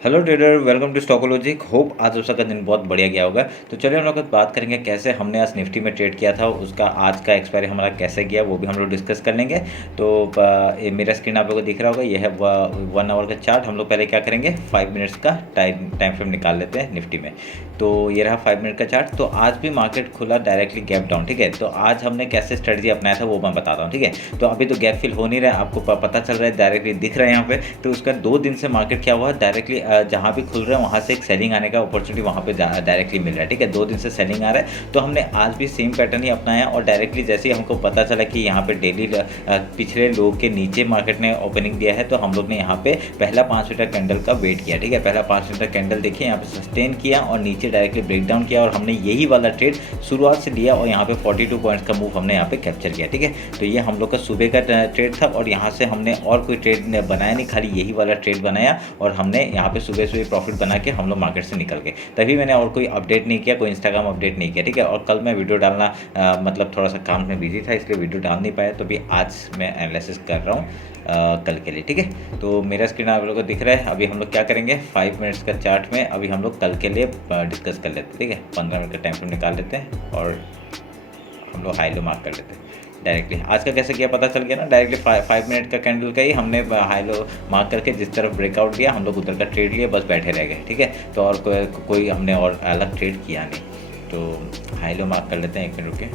Hello trader, welcome to Stockology. Hope आज उसका दिन बहुत बढ़िया गया होगा। तो चलिए हम लोग बात करेंगे कैसे हमने आज निफ्टी में ट्रेड किया था, उसका आज का एक्सपायरी हमारा कैसे गया वो भी हम लोग डिस्कस कर लेंगे। तो ये मेरा स्क्रीन आप लोगों को दिख रहा होगा, यह है 1 आवर का चार्ट। हम लोग पहले क्या करेंगे, 5 मिनट्स का टाइम फ्रेम निकाल लेते हैं निफ्टी में। तो ये रहा 5 मिनट का चार्ट। तो आज भी मार्केट खुला डायरेक्टली गैप डाउन, ठीक है। तो आज हमने कैसे स्ट्रेटजी अपनाया था वो मैं बताता हूँ, ठीक है। तो अभी तो गैप फिल हो नहीं रहा है, आपको पता चल रहा है, डायरेक्टली दिख रहा है यहाँ पे। तो उसका 2 दिन से मार्केट क्या हुआ, डायरेक्टली जहाँ भी खुल रहा है वहाँ से एक सेलिंग आने का अपॉर्चुनिटी वहाँ पे डायरेक्टली मिल रहा है, ठीक है। 2 दिन से सेलिंग आ रहा है। तो हमने आज भी सेम पैटर्न ही अपनाया और डायरेक्टली जैसे ही हमको पता चला कि यहाँ पे डेली पिछले लो के नीचे मार्केट ने ओपनिंग दिया है, तो हम लोग ने यहाँ पे पहला 5 मिनट कैंडल का वेट किया, ठीक है। पहला 5 मिनट कैंडल देखिए यहाँ पे सस्टेन किया और नीचे डायरेक्टली ब्रेक डाउन किया और हमने यही वाला ट्रेड शुरुआत से लिया और यहाँ पे 42 पॉइंट्स का मूव हमने यहाँ पे कैप्चर किया, ठीक है। तो ये हम लोग का सुबह का ट्रेड था और यहाँ से हमने और कोई ट्रेड बनाया नहीं, खाली यही वाला ट्रेड बनाया और हमने यहाँ पे सुबह सुबह प्रॉफिट बना के हम लोग मार्केट से निकल गए। तभी मैंने और कोई अपडेट नहीं किया, कोई इंस्टाग्राम अपडेट नहीं किया, ठीक है। और कल मैं वीडियो डालना मतलब थोड़ा सा काम में बिजी था, इसलिए वीडियो डाल नहीं पाया। तो भी आज मैं एनालिसिस कर रहा हूँ कल के लिए, ठीक है। तो मेरा स्क्रीन आप लोगों को दिख रहा है। अभी हम लोग क्या करेंगे, 5 मिनट्स का चार्ट में अभी हम लोग कल के लिए डिस्कस कर लेते हैं, ठीक है। 15 मिनट का टाइम फ्रेम निकाल लेते हैं और हम लोग हाई लो मार्क कर लेते हैं डायरेक्टली। आज का कैसे किया पता चल गया ना, डायरेक्टली 5 मिनट का कैंडल का ही हमने हाई लो मार्क करके जिस तरफ ब्रेकआउट दिया हम लोग उधर का ट्रेड लिया, बस बैठे रह गए, ठीक है। तो और कोई हमने और अलग ट्रेड किया नहीं। तो हाई लो मार्क कर लेते हैं, 1 मिनट रुके।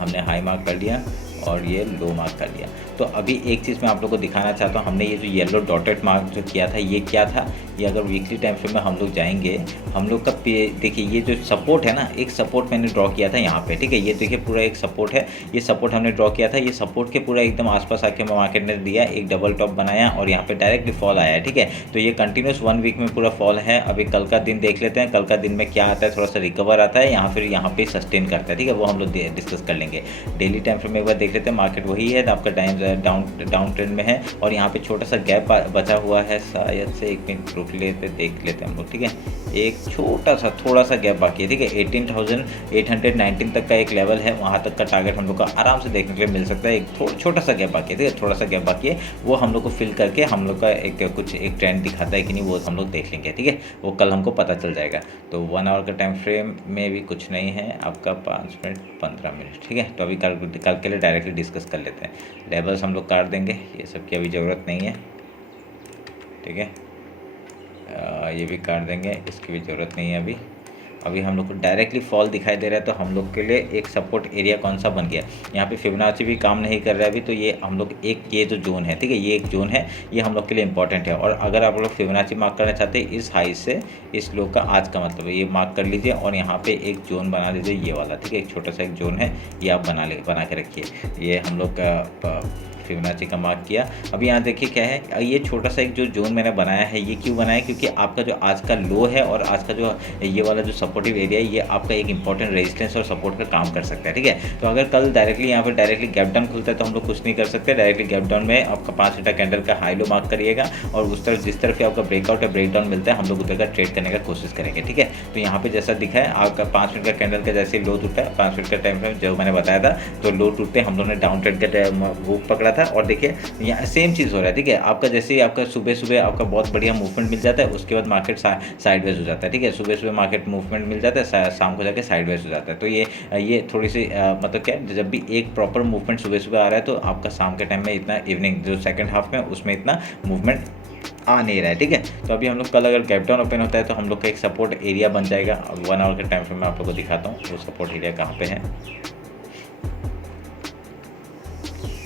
हमने हाई मार्क कर लिया और ये लो मार्क कर लिया। तो अभी एक चीज़ मैं आप लोग को दिखाना चाहता हूँ, हमने ये जो येलो डॉटेड मार्क जो किया था ये क्या था, ये अगर वीकली टाइम फ्रेम में हम लोग जाएंगे, हम लोग का देखिए ये जो सपोर्ट है ना, एक सपोर्ट मैंने ड्रॉ किया था यहाँ पे, ठीक है। ये देखिए पूरा एक सपोर्ट है, ये सपोर्ट हमने ड्रॉ किया था। ये सपोर्ट के पूरा एकदम आसपास आके मार्केट ने दिया, एक डबल टॉप बनाया और यहाँ पे डायरेक्टली फॉल आया, ठीक है। तो ये कंटिन्यूस 1 वीक में पूरा फॉल है। अभी कल का दिन देख लेते हैं, कल का दिन में क्या आता है, थोड़ा सा रिकवर आता है यहाँ, फिर यहाँ पे सस्टेन करता है, ठीक है। वो हम लोग डिस्कस कर लेंगे। डेली टाइम फ्रेम में एक बार देख लेते हैं, मार्केट वही है, आपका डाउन ट्रेंड में है और यहाँ पे छोटा सा गैप बचा हुआ है, शायद से 1 मिनट रुक लेते देख लेते हैं हम लोग, ठीक है। एक छोटा सा थोड़ा सा गैप बाकी है, ठीक है। 18,819 तक का एक लेवल है, वहाँ तक का टारगेट हम लोग का आराम से देखने के लिए मिल सकता है। एक छोटा सा गैप बाकी है, ठीक है, थोड़ा सा गैप बाकी है। वो हम लोग को फिल करके हम लोग का एक ट्रेंड दिखाता है कि नहीं वो हम लोग देख लेंगे, ठीक है। वो कल हमको पता चल जाएगा। तो 1 आवर का टाइम फ्रेम में भी कुछ नहीं है, आपका 5 मिनट 15 मिनट, ठीक है। तो अभी कल के लिए डायरेक्टली डिस्कस कर लेते हैं। लेवल्स हम लोग काट देंगे, ये सब की अभी ज़रूरत नहीं है, ठीक है। ये भी काट देंगे, इसकी भी ज़रूरत नहीं है अभी हम लोग को डायरेक्टली फॉल दिखाई दे रहा है। तो हम लोग के लिए एक सपोर्ट एरिया कौन सा बन गया, यहाँ पे फिबोनाची भी काम नहीं कर रहा है अभी। तो ये हम लोग ये जो जोन है, ठीक है, ये एक जोन है, ये हम लोग के लिए इंपॉर्टेंट है। और अगर आप लोग फिबोनाची मार्क करना चाहते हैं इस हाई से इस लो का, आज का मतलब है ये मार्क कर लीजिए और यहाँ पे एक जोन बना लीजिए, ये वाला, ठीक है। एक छोटा सा एक जोन है, ये आप बना के रखिए। ये हम लोग का फिबोनाची का मार्क किया। अभी यहाँ देखिए क्या है, ये छोटा सा एक जो जोन मैंने बनाया है, ये क्यों बनाया, क्योंकि आपका जो आज का लो है और आज का जो ये वाला जो सपोर्टिव एरिया है, ये आपका एक इंपॉर्टेंट रेजिस्टेंस और सपोर्ट का काम कर सकता है, ठीक है। तो अगर कल डायरेक्टली यहाँ पर डायरेक्टली गैप डाउन खुलता है तो हम लोग कुछ नहीं कर सकते। डायरेक्टली गैप डाउन में आपका 5 मिनट कैंडल का हाई लो मार्क करिएगा और उस तरफ जिस तरफ आपका ब्रेकआउट या ब्रेक डाउन मिलता है हम लोग उधर का ट्रेड करने का कोशिश करेंगे, ठीक है। तो यहाँ पे जैसा दिखा है आपका 5 मिनट का कैंडल का जैसे लो टूटा है, 5 मिनट का टाइम फ्रेम जो मैंने बताया था, तो लो टूटते हम लोगों ने डाउन ट्रेड का वो पकड़ा था। और देखिए यहाँ सेम चीज़ हो रहा है, ठीक है। आपका जैसे ही आपका सुबह सुबह आपका बहुत बढ़िया मूवमेंट मिल जाता है, उसके बाद मार्केट साइडवेज हो जाता है, ठीक है। सुबह सुबह मार्केट मूवमेंट मिल जाता है, शाम को जाके साइडवेज हो जाता है। तो ये थोड़ी सी मतलब क्या है, जब भी एक प्रॉपर मूवमेंट सुबह सुबह आ रहा है तो आपका शाम के टाइम में इतना, इवनिंग जो सेकंड हाफ में उसमें इतना मूवमेंट आ नहीं रहा है, ठीक है। तो अभी हम लोग कल अगर गैप डाउन ओपन होता है तो हम लोग का एक सपोर्ट एरिया बन जाएगा। 1 आवर के टाइम फ्रेम में आप लोग को दिखाता हूँ वो सपोर्ट एरिया कहाँ पे है।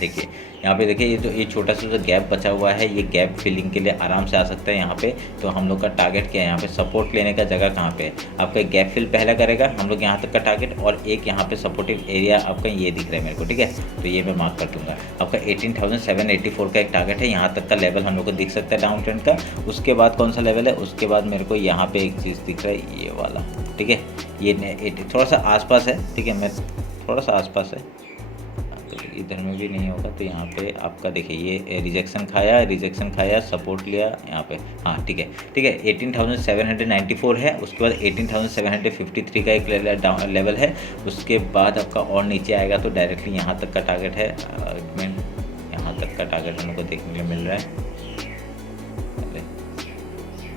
देखिए यहाँ पे देखिए, ये छोटा सा जो गैप बचा हुआ है, ये गैप फिलिंग के लिए आराम से आ सकता है यहाँ पे। तो हम लोग का टारगेट क्या है, यहाँ पे सपोर्ट लेने का जगह कहाँ पे है, आपका गैप फिल पहला करेगा हम लोग यहाँ तक का टारगेट, और एक यहाँ पे सपोर्टिव एरिया आपका ये दिख रहा है मेरे को, ठीक है। तो ये मैं मार्क कर दूंगा। आपका 18,784 का एक टारगेट है, यहाँ तक का लेवल हम लोग को दिख सकता है डाउन ट्रेंड का। उसके बाद कौन सा लेवल है, उसके बाद मेरे को यहाँ पे एक चीज़ दिख रहा है, ये वाला, ठीक है। ये थोड़ा सा आसपास है, ठीक है, मैं थोड़ा सा आसपास है, इधर में भी नहीं होगा। तो यहाँ पे आपका देखिए ये रिजेक्शन खाया, सपोर्ट लिया यहाँ पे, हाँ ठीक है 18,794 है। उसके बाद 18,753 का एक लेवल है। उसके बाद आपका और नीचे आएगा तो डायरेक्टली यहाँ तक का टारगेट है, यहाँ तक का टारगेट हम लोग को देखने को मिल रहा है।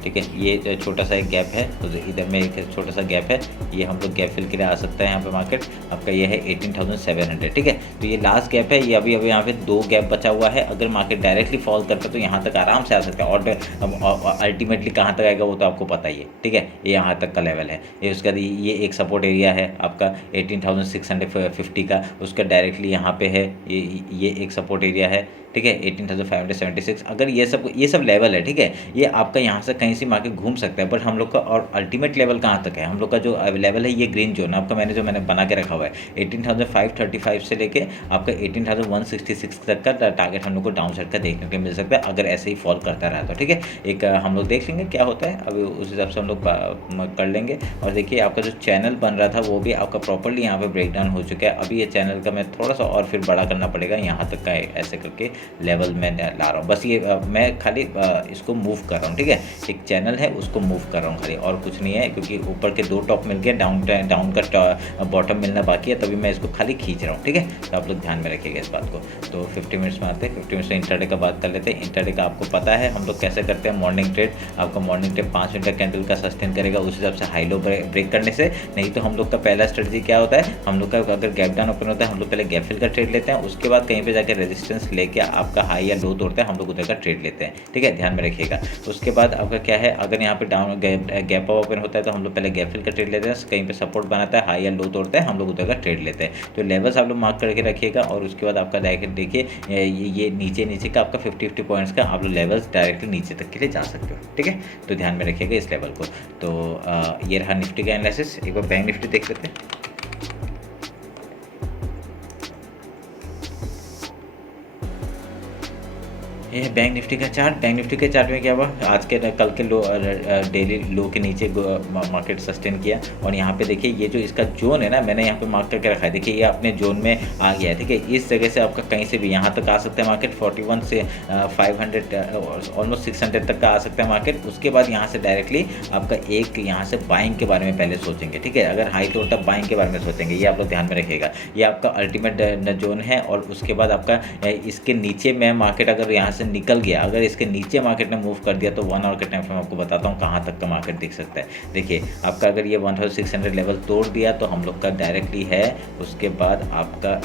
ठीक है, ये छोटा सा एक गैप है, तो इधर में एक छोटा सा गैप है, ये हम लोग गैप फिल के लिए आ सकता है। यहाँ पे मार्केट आपका ये है 18,700, ठीक है। तो ये लास्ट गैप है, ये अभी यहाँ पे 2 गैप बचा हुआ है। अगर मार्केट डायरेक्टली फॉल करता है तो यहाँ तक आराम से आ सकता है, और अल्टीमेटली कहाँ तक आएगा वो तो आपको पता ही है, ठीक है। ये यहाँ तक का लेवल है, ये उसका ये एक सपोर्ट एरिया है आपका 18,650 का, उसका डायरेक्टली यहाँ पे है, ये एक सपोर्ट एरिया है, ठीक है, 18,576। अगर ये सब लेवल है, ठीक है, ये आपका यहाँ से कहीं से मार्केट घूम सकता है, बट हम लोग का और अल्टीमेट लेवल कहाँ तक है, हम लोग का जो लेवल है ये ग्रीन जोन आपका मैंने बना के रखा हुआ है 18,535 से लेके आपका 18,166 तक का टारगेट हम लोग को डाउन साइड का देखने को मिल सकता है, अगर ऐसे ही फॉल करता रहा तो, ठीक है। एक हम लोग देख लेंगे क्या होता है, अभी उस हिसाब से हम लोग कर लेंगे। और देखिए आपका जो चैनल बन रहा था वो भी आपका प्रॉपरली यहाँ पे ब्रेक डाउन हो चुका है। अभी ये चैनल का मैं थोड़ा सा और फिर बड़ा करना पड़ेगा, यहाँ तक का ऐसे करके लेवल में ला रहा हूँ, बस ये मैं खाली इसको मूव कर रहा हूँ, ठीक है। एक चैनल है उसको मूव कर रहा हूँ खाली, और कुछ नहीं है, क्योंकि ऊपर के 2 टॉप मिल गए, डाउन का बॉटम मिलना बाकी है, तभी मैं इसको खाली खींच रहा हूँ, ठीक है। तो आप लोग ध्यान में रखिएगा इस बात को। तो 50 मिनट्स में आते हैं, 50 मिनट्स में इंट्राडे का बात कर लेते हैं। इंट्राडे का आपको पता है हम लोग कैसे करते हैं, मॉर्निंग ट्रेड। आपका मॉर्निंग ट्रेड 5 मिनट का कैंडल का सस्टेन करेगा, उस हिसाब से हाई लो ब्रेक करने से। नहीं तो हम लोग का पहला स्ट्रेटजी क्या होता है, हम लोग का अगर गैप डाउन ओपन होता है, हम लोग पहले गैप फिल का ट्रेड लेते हैं, उसके बाद कहीं पे जाकर रेजिस्टेंस लेके आपका हाई या लो तोड़ते हैं, हम लोग उधर का ट्रेड लेते हैं, ठीक है, ध्यान में रखिएगा। उसके बाद आपका क्या है, अगर यहाँ पे डाउन गैप ओपन होता है तो हम लोग पहले गैप फिल का ट्रेड लेते हैं, कहीं पे सपोर्ट बनाता है, हाई या लो तोड़ते हैं, हम लोग उधर का ट्रेड लेते हैं। तो लेवल्स आप लोग मार्क करके रखिएगा, और उसके बाद आपका देखिए ये नीचे का आपका 50 पॉइंट्स का आप लोग लेवल्स डायरेक्टली नीचे तक के लिए जा सकते हो, ठीक है। तो ध्यान में रखिएगा इस लेवल को। तो ये रहा निफ्टी का एनालिसिस। एक बार बैंक निफ्टी देख लेते हैं। ये बैंक निफ्टी का चार्ट। बैंक निफ्टी के चार्ट में क्या हुआ, आज के कल के लो डेली लो के नीचे मार्केट सस्टेन किया, और यहाँ पे देखिए ये जो इसका जोन है ना, मैंने यहाँ पे मार्क करके रखा है, देखिए ये अपने जोन में आ गया है, ठीक है। इस जगह से आपका कहीं से भी यहाँ तक आ सकता है मार्केट, 41 से 500 ऑलमोस्ट 600 तक का आ सकता है मार्केट। उसके बाद यहाँ से डायरेक्टली आपका एक यहाँ से बाइंग के बारे में पहले सोचेंगे, ठीक है। अगर हाई तोड़ता बाइंग के बारे में सोचेंगे, ये आप लोग ध्यान में रखिएगा। ये आपका अल्टीमेट जोन है, और उसके बाद आपका इसके नीचे में मार्केट अगर यहाँ निकल गया, अगर इसके नीचे मार्केट ने मूव कर दिया, तो 1 आवर के टाइम फ्रेम आपको बताता हूँ कहाँ तक का मार्केट दिख सकता है। देखिए आपका अगर ये 1600 लेवल तोड़ दिया तो हम लोग का डायरेक्टली है, उसके बाद आपका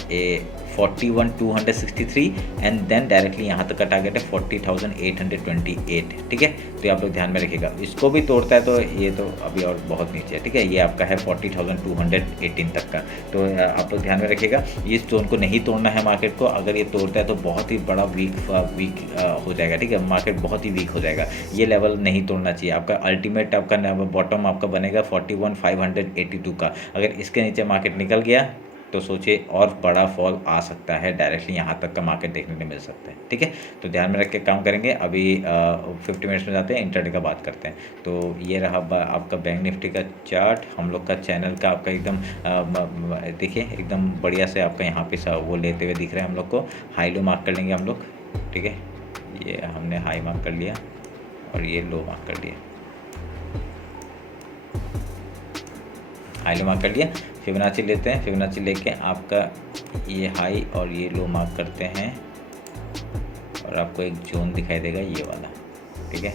41,263 एंड देन डायरेक्टली यहाँ तक का टारगेट है 40,828, ठीक है। तो ये आप लोग ध्यान में रखिएगा। इसको भी तोड़ता है तो ये तो अभी और बहुत नीचे है, ठीक है। ये आपका है 40,218 तक का। तो आप लोग ध्यान में रखिएगा, इस जोन को नहीं तोड़ना है मार्केट को। अगर ये तोड़ता है तो बहुत ही बड़ा वीक हो जाएगा, ठीक है, मार्केट बहुत ही वीक हो जाएगा। ये लेवल नहीं तोड़ना चाहिए। आपका अल्टीमेट आपका बॉटम आपका बनेगा 41,582 का। अगर इसके नीचे मार्केट निकल गया तो सोचिए और बड़ा फॉल आ सकता है, डायरेक्टली यहाँ तक का मार्केट देखने को मिल सकता है, ठीक है। तो ध्यान में रख के काम करेंगे। अभी 50 मिनट्स में जाते हैं, इंट्राडे का बात करते हैं। तो ये रहा आपका बैंक निफ्टी का चार्ट, हम लोग का चैनल का आपका एकदम देखिए एकदम बढ़िया से आपका यहाँ पे वो लेते हुए दिख रहे हैं हम लोग को। हाई लो मार्क कर लेंगे हम लोग, ठीक है। ये हमने हाई मार्क कर लिया और ये लो मार्क कर लिया, हाई लो मार्क कर लिया। फिबोनाची लेते हैं, फिबोनाची लेके आपका ये हाई और ये लो मार्क करते हैं, और आपको एक जोन दिखाई देगा ये वाला, ठीक है।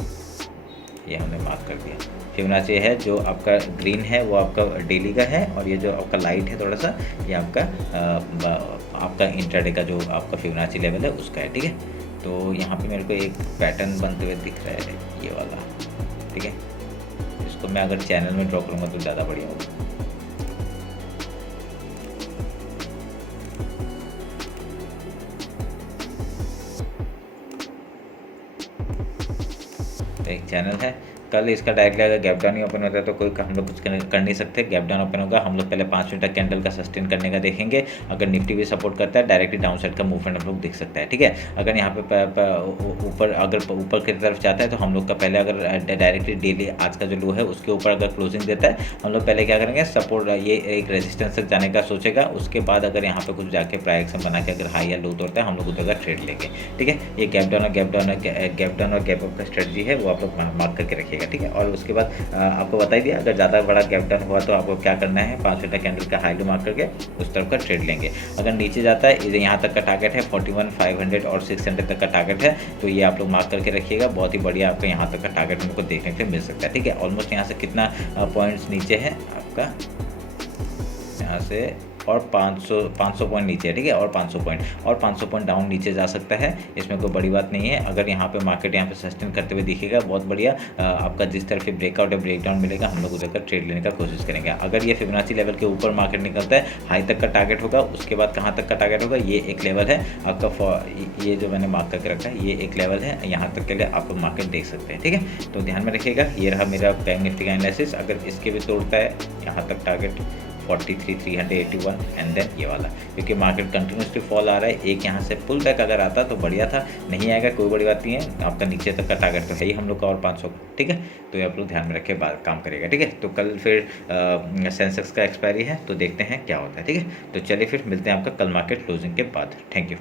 ये हमने मार्क कर दिया। फिबोनाची है जो आपका ग्रीन है वो आपका डेली का है, और ये जो आपका लाइट है थोड़ा सा ये आपका इंट्राडे का जो आपका फिबोनाची लेवल है उसका है, ठीक है। तो यहाँ पे मेरे को एक पैटर्न बनते हुए दिख रहा है ये वाला, ठीक है। इसको मैं अगर चैनल में ड्रॉ करूँगा तो ज़्यादा बढ़िया होगा। एक चैनल है, कल इसका डायरेक्टली अगर गैप डाउन ही ओपन होता है तो कोई हम लोग कुछ कर नहीं सकते। गैप डाउन ओपन होगा, हम लोग पहले 5 मिनट तक कैंडल का सस्टेन करने का देखेंगे। अगर निफ्टी भी सपोर्ट करता है डायरेक्टली डाउन साइड का मूवमेंट हम लोग दिख सकता है, ठीक है। अगर यहाँ पे ऊपर की तरफ जाता है तो हम लोग का पहले अगर डायरेक्टली डेली आज का जो लो है उसके ऊपर अगर क्लोजिंग देता है, हम लोग पहले क्या करेंगे, सपोर्ट ये एक रेजिस्टेंस तक जाने का सोचेगा। उसके बाद अगर यहाँ पे कुछ जाके प्राइस एक्शन बना के अगर हाई या लो तोड़ता है हम लोग उधर का ट्रेड लेंगे, ठीक है। ये गैप डाउन और गैप अप का स्ट्रेटजी है, वो आप लोग मार्क करके रखिएगा। रहेगा, ठीक है। और उसके बाद आपको बता ही दिया, अगर ज़्यादा बड़ा गैप डाउन हुआ तो आपको क्या करना है, 5 मिनट कैंडल का हाई लो मार्क करके उस तरफ का ट्रेड लेंगे। अगर नीचे जाता है, इधर यहाँ तक का टारगेट है 41,500 और 600 तक का टारगेट है, तो ये आप लोग मार्क करके रखिएगा। बहुत ही बढ़िया आपको यहाँ तक का टारगेट हमको देखने के लिए मिल सकता है, ठीक है। ऑलमोस्ट यहाँ से कितना पॉइंट्स नीचे है आपका, यहाँ से और 500 पॉइंट नीचे है, ठीक है। और 500 पॉइंट डाउन नीचे जा सकता है, इसमें कोई बड़ी बात नहीं है। अगर यहाँ पे मार्केट यहाँ पे सस्टेन करते हुए दिखेगा, बहुत बढ़िया। आपका जिस तरफ से ब्रेकआउट या ब्रेकडाउन मिलेगा, हम लोग उधर का ट्रेड लेने का कोशिश करेंगे। अगर ये फिबोनाची लेवल के ऊपर मार्केट निकलता है, हाई तक का टारगेट होगा, उसके बाद कहाँ तक का टारगेट होगा, ये एक लेवल है आपका, ये जो मैंने मार्क करके रखा है, ये एक लेवल है, यहाँ तक के लिए आप लोग मार्केट देख सकते हैं, ठीक है। तो ध्यान में रखिएगा, ये रहा मेरा बैंक निफ्टी का एनालिसिस। अगर इसके भी तोड़ता है यहाँ तक टारगेट 43,381 एंड देन ये वाला, क्योंकि मार्केट कंटिन्यूसली फॉल आ रहा है। एक यहाँ से पुल बैक अगर आता तो बढ़िया था, नहीं आएगा कोई बड़ी बात नहीं है। आपका नीचे तक का टारगेट तो है ही हम लोग का, और 500, ठीक है। तो ये आप लोग ध्यान में रख के काम करेगा, ठीक है। तो कल फिर सेंसेक्स का एक्सपायरी है, तो देखते हैं क्या होता है, ठीक है। तो चलिए फिर मिलते हैं आपका कल मार्केट क्लोजिंग के बाद। Thank you.